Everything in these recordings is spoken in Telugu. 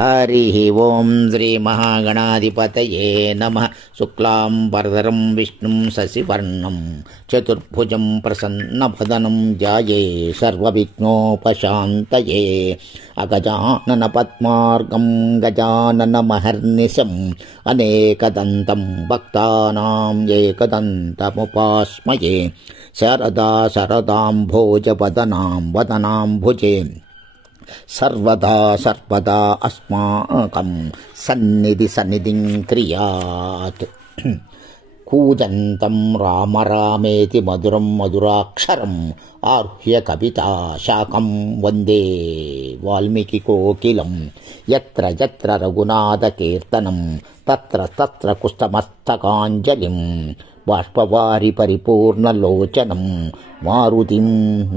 హరి ఓం శ్రీ మహాగణాధిపతయే నమః. శుక్లాంబరధరం విష్ణుం శశివర్ణం చతుర్భుజం ప్రసన్నవదనం ధ్యాయే సర్వవిఘ్నోపశాంతయే. అగజానన పద్మార్గం గజాననమహర్నిశం అనేకదంతం భక్తానాం ఏకదంతముపాస్మయే. శరదా శరదాంభోజవదనాం వదనాంభుజే సర్వదా సర్వదా అస్మాకం సన్నిధిం క్రియాత్. కూజంతం రామ రామేతి మధురం మధురాక్షరం ఆరుహ్య కవితా శాకం వందే వాల్మీకి కోకిలం. యత్ర యత్ర రఘునాథ కీర్తనం తత్ర తత్ర కుష్టమస్తకాంజలిం. బాష్పవారి పరిపూర్ణలోచనం మారుతిం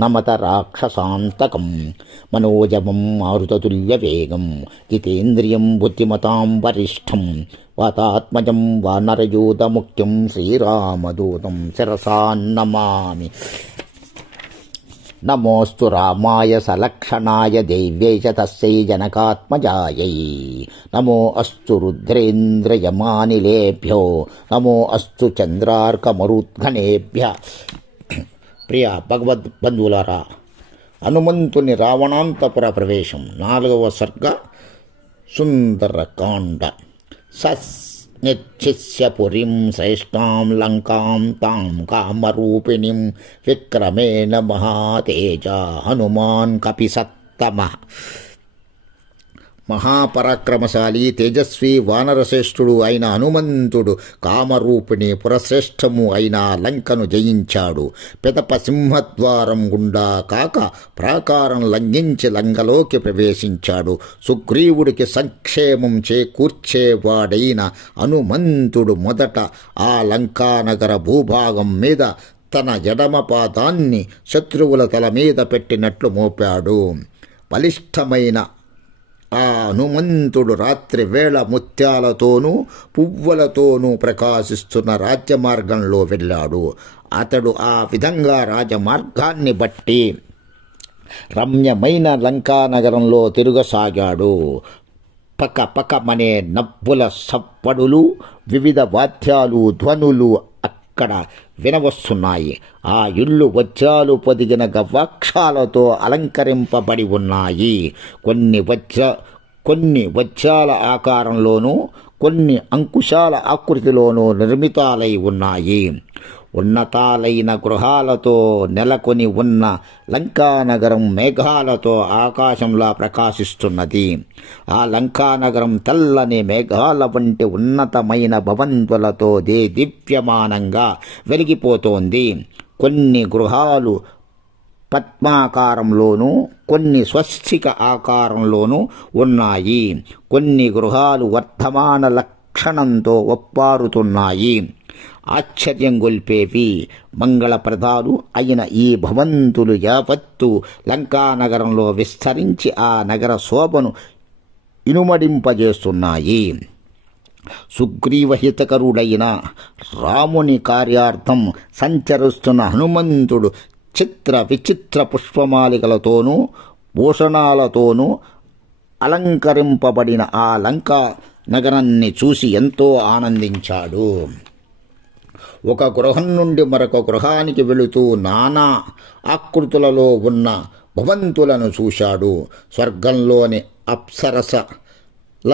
నమత రాక్షసాంతకం. మనోజవం మారుతతుల్యవేగం జితేంద్రియం బుద్ధిమతాం వరిష్టం. వాతాత్మజం వానరయూతముఖ్యం శ్రీరామదూతం శిరసా నమామి. నమోస్తు రామాయ సలక్షణాయ దేవ్యై చ తస్యై జనకాత్మజాయై. నమో అస్తు రుద్రేంద్రయమానిలేభ్యో నమో అస్తు చంద్రార్కమరుద్గణేభ్య. ప్రియ భగవద్బంధువులారా, హనుమంతుని రావణాంతపుర ప్రవేశం 4వ సర్గ సుందరకాండ. నిచ్చిస్య పురీం శ్రేష్టాం లంకాం తాం కామరూపిణీం విక్రమేణ మహాతేజ హనుమాన్ కపిసత్తమః. మహాపరాక్రమశాలి తేజస్వి వానరశ్రేష్ఠుడు అయిన హనుమంతుడు కామరూపిణి పురశ్రేష్టము అయిన లంకను జయించాడు. పిదప సింహద్వారం గుండా కాక ప్రాకారం లంఘించి లంకలోకి ప్రవేశించాడు. సుగ్రీవుడికి సంక్షేమం చేకూర్చేవాడైన హనుమంతుడు మొదట ఆ లంకానగర భూభాగం మీద తన ఎడమ పాదాన్ని శత్రువుల తల మీద పెట్టినట్లు మోపాడు. బలిష్టమైన ఆ హనుమంతుడు రాత్రి వేళ ముత్యాలతోనూ పువ్వులతోనూ ప్రకాశిస్తున్న రాజ్యమార్గంలో వెళ్ళాడు. అతడు ఆ విధంగా రాజమార్గాన్ని బట్టి రమ్యమైన లంకానగరంలో తిరుగసాగాడు. పక పకమనే నవ్వుల సవ్వడులు, వివిధ వాద్యాలు కొన్ని అక్కడ వినవస్తున్నాయి. ఆ ఇళ్ళు వజ్రాలు పొదిగిన గవ్వాక్షాలతో అలంకరింపబడి ఉన్నాయి. కొన్ని వజ్రాల ఆకారంలోనూ కొన్ని అంకుశాల ఆకృతిలోనూ నిర్మితాలై ఉన్నాయి. ఉన్నతాలైన గృహాలతో నెలకొని ఉన్న లంకానగరం మేఘాలతో ఆకాశంలా ప్రకాశిస్తున్నది. ఆ లంకానగరం తెల్లని మేఘాల వంటి ఉన్నతమైన భవంతులతో దివ్యమానంగా వెలిగిపోతోంది. కొన్ని గృహాలు పద్మాకారంలోనూ కొన్ని స్వస్తిక ఆకారంలోనూ ఉన్నాయి. కొన్ని గృహాలు వర్ధమాన లక్షణంతో ఒప్పారుతున్నాయి. ఆశ్చర్యం గొల్పేవి మంగళప్రదాలు అయిన ఈ భవంతులు యావత్తు లంకానగరంలో విస్తరించి ఆ నగర శోభను ఇనుమడింపజేస్తున్నాయి. సుగ్రీవహితకరుడైన రాముని కార్యార్థం సంచరిస్తున్న హనుమంతుడు చిత్ర విచిత్ర పుష్పమాలికలతోనూ భూషణాలతోనూ అలంకరింపబడిన ఆ లంకా నగరాన్ని చూసి ఎంతో ఆనందించాడు. ఒక గృహం నుండి మరొక గృహానికి వెళుతూ నానా ఆకృతులలో ఉన్న భవంతులను చూశాడు. స్వర్గంలోని అప్సరసల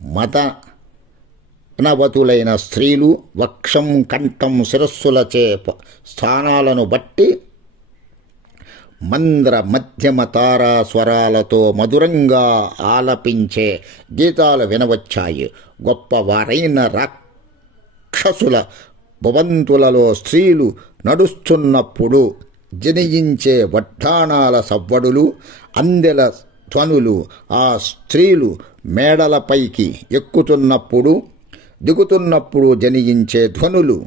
మదనవతులైన స్త్రీలు వక్షం కంఠం శిరస్సులచే స్థానాలను బట్టి మంద్ర మధ్యమ తారా స్వరాలతో మధురంగా ఆలపించే గీతాలు వినవచ్చాయి. గొప్పవారైన రాక్షసుల భవంతులలో స్త్రీలు నడుస్తున్నప్పుడు జనియించే వడ్డాణాల సవ్వడులు, అందెల ధ్వనులు, ఆ స్త్రీలు మేడలపైకి ఎక్కుతున్నప్పుడు దిగుతున్నప్పుడు జనియించే ధ్వనులు,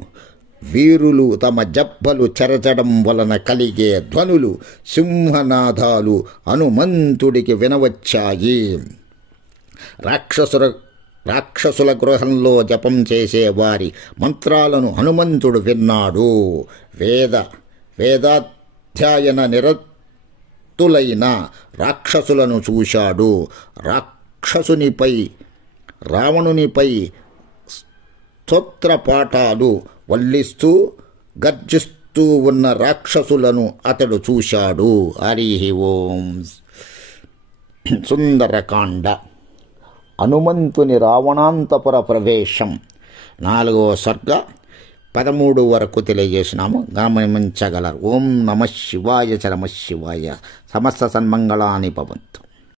వీరులు తమ జబ్బలు చెరచడం వలన కలిగే ధ్వనులు, సింహనాదాలు హనుమంతుడికి వినవచ్చాయి. రాక్షసుల గృహంలో జపం చేసే వారి మంత్రాలను హనుమంతుడు విన్నాడు. వేదాధ్యాయన నిరతులైన రాక్షసులను చూశాడు. రాక్షసునిపై రావణునిపై స్తోత్రపాఠాలు వల్లిస్తూ గర్జిస్తూ ఉన్న రాక్షసులను అతడు చూశాడు. హరి ఓం. సుందరకాండ హనుమంతుని రావణాంతపుర ప్రవేశం 4వ సర్గ 13 వరకు తెలియజేసినాము, గమనించగలరు. ఓం నమ శివాయ చ నమ శివాయ. సమస్త సన్మంగళాని భవంతు.